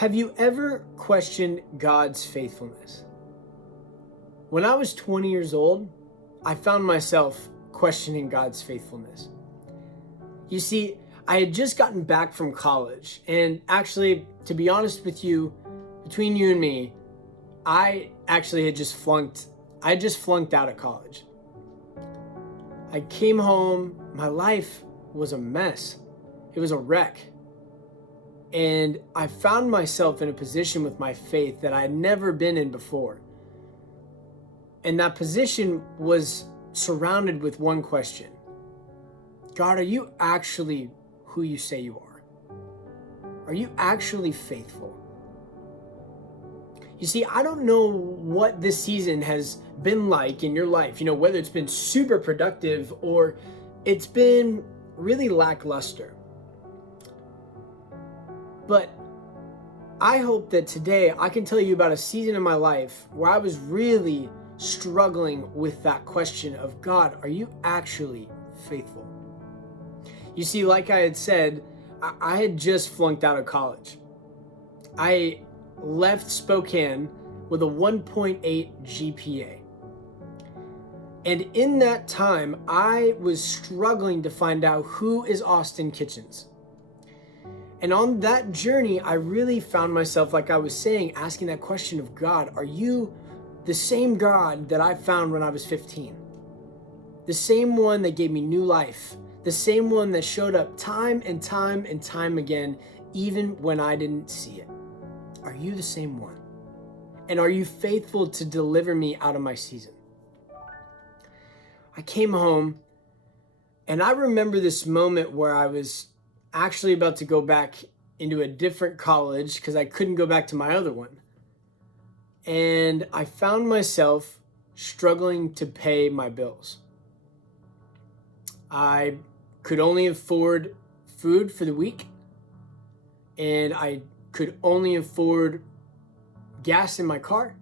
Have you ever questioned God's faithfulness? When I was 20 years old, I found myself questioning God's faithfulness. You see, I had just gotten back from college, and actually, to be honest with you, between you and me, I actually had just flunked out of college. I came home, my life was a mess. It was a wreck. And I found myself in a position with my faith that I had never been in before. And that position was surrounded with one question. God, are you actually who you say you are? Are you actually faithful? You see, I don't know what this season has been like in your life, whether it's been super productive or it's been really lackluster. But I hope that today I can tell you about a season in my life where I was really struggling with that question of, God, are you actually faithful? You see, like I had said, I had just flunked out of college. I left Spokane with a 1.8 GPA. And in that time, I was struggling to find out who is Austin Kitchens. And on that journey, I really found myself, like I was saying, asking that question of God, are you the same God that I found when I was 15? The same one that gave me new life, the same one that showed up time and time and time again, even when I didn't see it. Are you the same one? And are you faithful to deliver me out of my season? I came home and I remember this moment where I was actually about to go back into a different college because I couldn't go back to my other one. And I found myself struggling to pay my bills. I could only afford food for the week, and I could only afford gas in my car.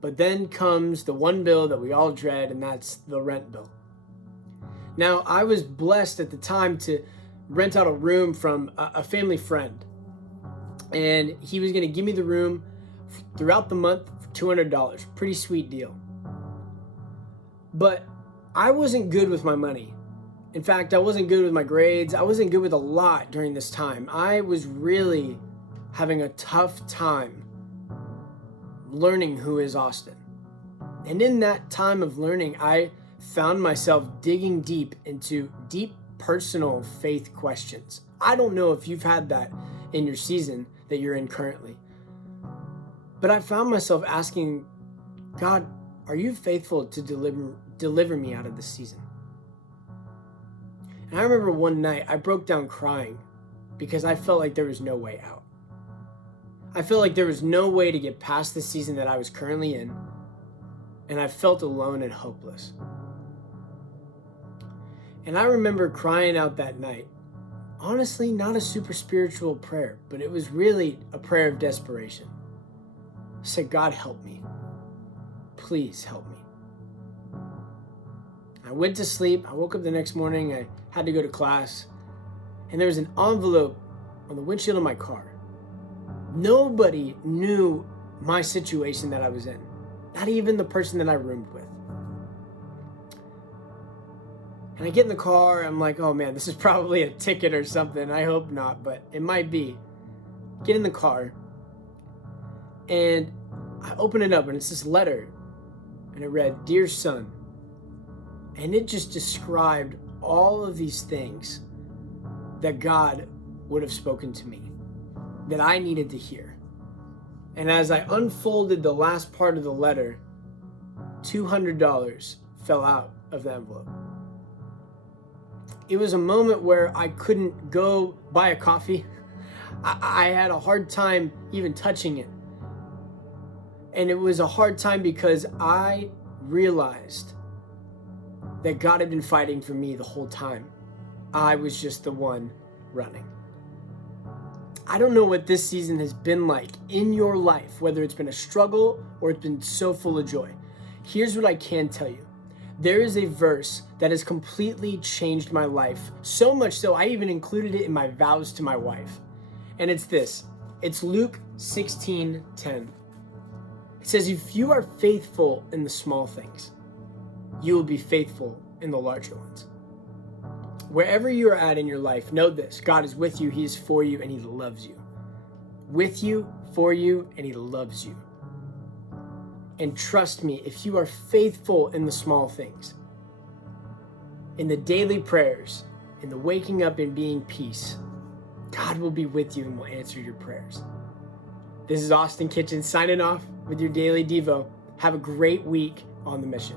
But then comes the one bill that we all dread, and that's the rent bill. Now, I was blessed at the time to rent out a room from a family friend, and he was going to give me the room throughout the month for $200. Pretty sweet deal. But I wasn't good with my money. In fact, I wasn't good with my grades. I wasn't good with a lot during this time. I was really having a tough time learning who is Austin. And in that time of learning, I found myself digging deep into deep personal faith questions. I don't know if you've had that in your season that you're in currently. But I found myself asking, God, are you faithful to deliver me out of this season? And I remember one night I broke down crying because I felt like there was no way out. I felt like there was no way to get past the season that I was currently in, and I felt alone and hopeless. And I remember crying out that night. Honestly, not a super spiritual prayer, but it was really a prayer of desperation. I said, God, help me. Please help me. I went to sleep. I woke up the next morning. I had to go to class. And there was an envelope on the windshield of my car. Nobody knew my situation that I was in. Not even the person that I roomed with. And I get in the car, I'm like, oh man, this is probably a ticket or something. I hope not, but it might be. Get in the car, and I open it up, and it's this letter, and it read, Dear son. And it just described all of these things that God would have spoken to me, that I needed to hear. And as I unfolded the last part of the letter, $200 fell out of the envelope. It was a moment where I couldn't go buy a coffee. I had a hard time even touching it. And it was a hard time because I realized that God had been fighting for me the whole time. I was just the one running. I don't know what this season has been like in your life, whether it's been a struggle or it's been so full of joy. Here's what I can tell you. There is a verse that has completely changed my life, so much so I even included it in my vows to my wife. And it's this: It's Luke 16:10. It says, if you are faithful in the small things, you will be faithful in the larger ones. Wherever you are at in your life, know this: God is with you, He is for you, and He loves you. With you, for you, and He loves you. And trust me, if you are faithful in the small things, in the daily prayers, in the waking up and being peace, God will be with you and will answer your prayers. This is Austin Kitchen signing off with your Daily Devo. Have a great week on the mission.